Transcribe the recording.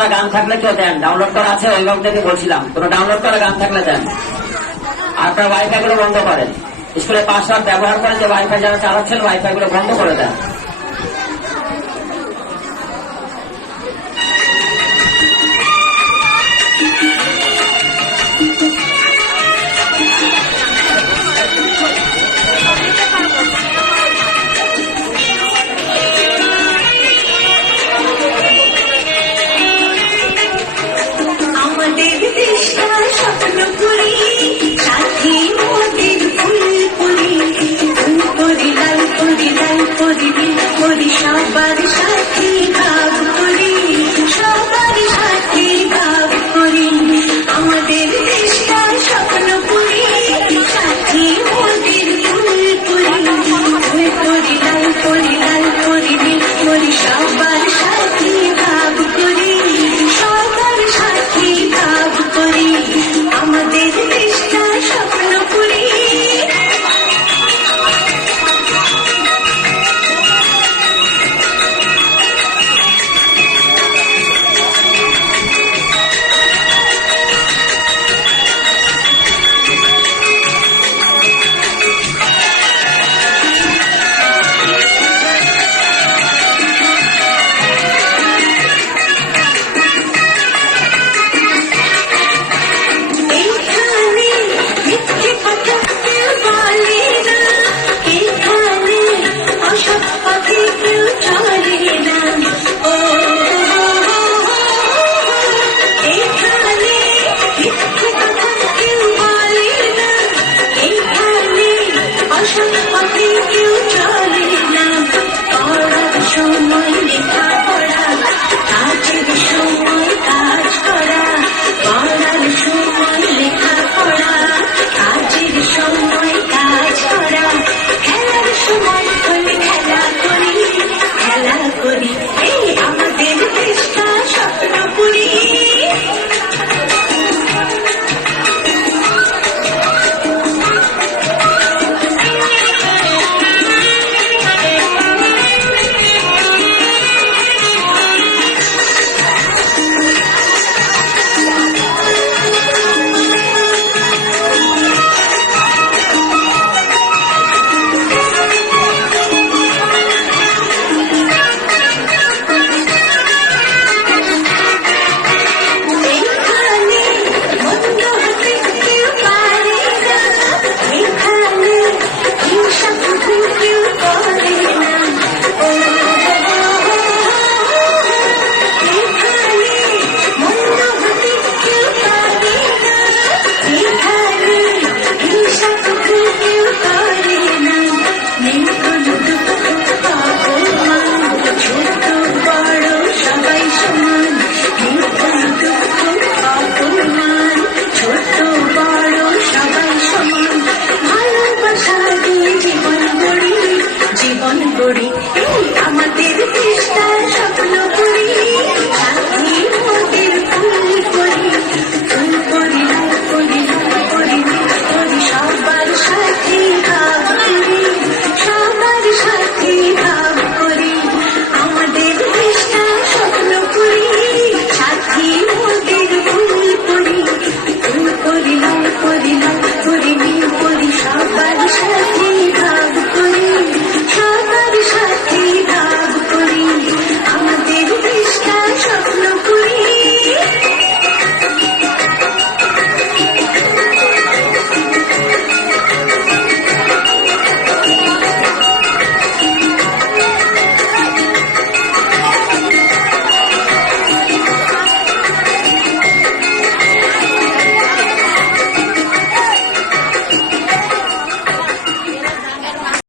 করা গান থাকলে কেউ দেন। ডাউনলোড করা আছে, ওই থেকে বলছিলাম। কোনো ডাউনলোড করা গান থাকলে দেন। আপনার ওয়াইফাই গুলো বন্ধ করেন। স্কুলে পাসওয়ার্ড ব্যবহার করেন যে ওয়াইফাই যারা চালাচ্ছেন ওয়াইফাই গুলো বন্ধ করে দেন।